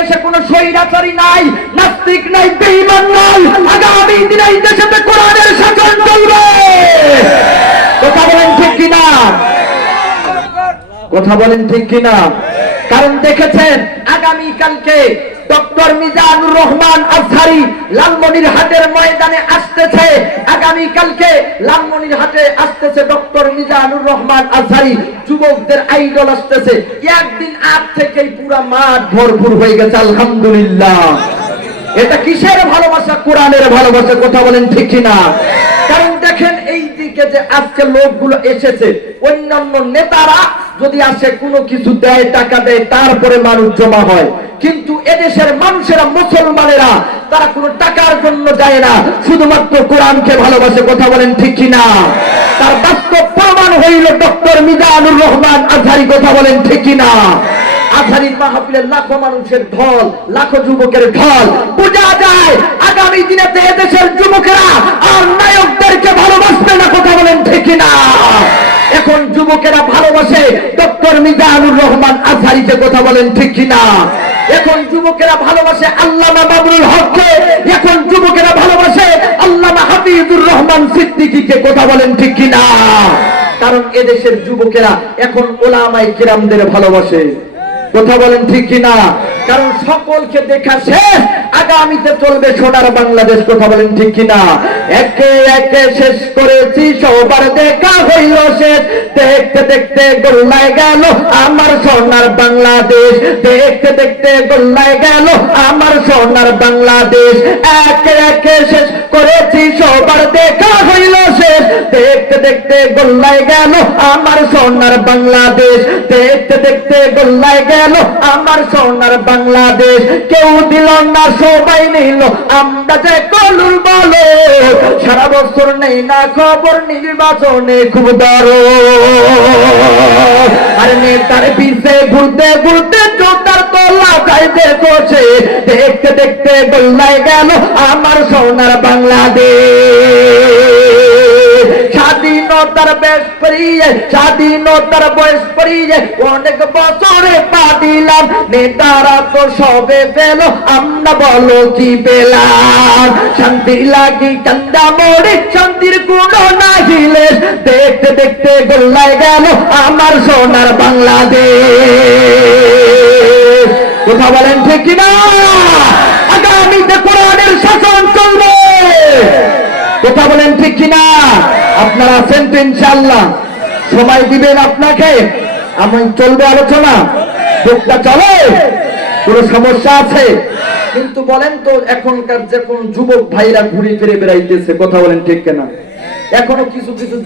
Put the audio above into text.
দেশে কোনো স্বৈরাচারী নাই, নাস্তিক নাই, বেঈমান নাই। আগামী দিনে এই দেশেতে কোরআনের শাসন চলবে। কথা বলেন ঠিক কিনা? কথা বলেন ঠিক কিনা? কারণ দেখেছেন আগামী কালকে ডক্টর মিজানুর রহমান আজহারি লালমনিরহাটের ময়দানে আসতেছে। আগামী কালকে লালমনিরহাটে আসতেছে ডক্টর মিজানুর রহমান আজহারি, যুবকদের আইডল আসতেছে। একদিন আগ থেকেই পুরা মাঠ ভরপুর হয়ে গেছে, আলহামদুলিল্লাহ। এটা কিসের ভালোবাসা? কোরআনের ভালোবাসা। কথা বলেন ঠিক কিনা? কারণ দেখেন এই দিকে যে আজকে লোকগুলো এসেছে, অন্যান্য নেতারা যদি আসে কোনো কিছু দেয়, টাকা দেয়, তারপরে মানুষ জমা হয়। কিন্তু এদেশের মানুষেরা, মুসলমানেরা, তারা কোনো টাকার জন্য যায় না, শুধুমাত্র কোরআনকে ভালোবাসে। কথা বলেন ঠিক কিনা? তার বাস্তব প্রমাণ হইল ডক্টর মিজানুর রহমান আজহারি। কথা বলেন ঠিক কিনা? আজহারির মাহফিলে লাখো মানুষের ঢল, লাখো যুবকের ঢল। বোঝা যায় আগামী দিনেতে এদেশের যুবকেরা আর নায়কদেরকে ভালোবাসবে না। কথা বলেন ঠিক কিনা? এখন যুবকেরা ভালোবাসে ডক্টর মিজানুর রহমান আজহারিকে। কথা বলেন ঠিক কিনা? এখন যুবকেরা ভালোবাসে আল্লামা মামুনুল হককে। এখন যুবকেরা ভালোবাসে আল্লামা হাফিজুর রহমান সিদ্দিকীকে। কথা বলেন ঠিক কিনা? কারণ এদেশের যুবকেরা এখন উলামায়ে কিরামদের ভালোবাসে। কথা বলেন ঠিক কিনা? কারণ সকলকে দেখা শেষ, আগামীতে চলবে সোনার বাংলাদেশ। কথা বলেন ঠিক কিনা? একে একে শেষ করেছি, সবার দেখা হইল শেষ। দেখতে দেখতে গোল্লায় গেল আমার সোনার বাংলাদেশ। দেখতে দেখতে গোল্লায় গেল আমার সোনার বাংলাদেশ। একে একে শেষ করেছি, সবার দেখা হইল শেষ। দেখতে দেখতে গোল্লায় গেল আমার সোনার বাংলাদেশ। দেখতে দেখতে গোল্লায় গেল আমার সোনার বাংলাদেশ। কেউ দিল না, সবাই নিল, আমরা যে কলুল বলো। সারা বছর নেই না খবর, নির্বাচনে খুব দরদ। আর নেতার পিছে ঘুরতে ঘুরতে চোতার তলা খাইতে করছে। দেখতে দেখতে গোল্লায় গেল আমার সোনার বাংলাদেশ। স্বাধীনতার বেশ পড়িয়ে, স্বাধীনতার বয়স পড়িয়ে অনেক বছরে পা দিলাম। নেতারা তো সবে পেল, আমরা বলো কি পেলাম? শান্তি লাগি কান্দা মোড়ে, শান্তির কোনো নাহিলে। দেখতে দেখতে গোল্লায় গেল আমার সোনার বাংলাদেশ। কথা বলেন ঠিক কিনা? আগামীতে কোরআনের শাসন চলবে। কথা বলেন ঠিক কিনা? আপনারা আছেন তো ইনশাআল্লাহ? সময় দিবেন আপনাকে? আমি চলবে আলোচনা? বুকটা চলে? কোনো সমস্যা আছে? কিন্তু বলেন তো, এখনকার যে কোন যুবক ভাইরা ঘুরে ফিরে বেড়াইতেছে। কথা বলেন ঠিক কিনা? এখনো কিছু কিছু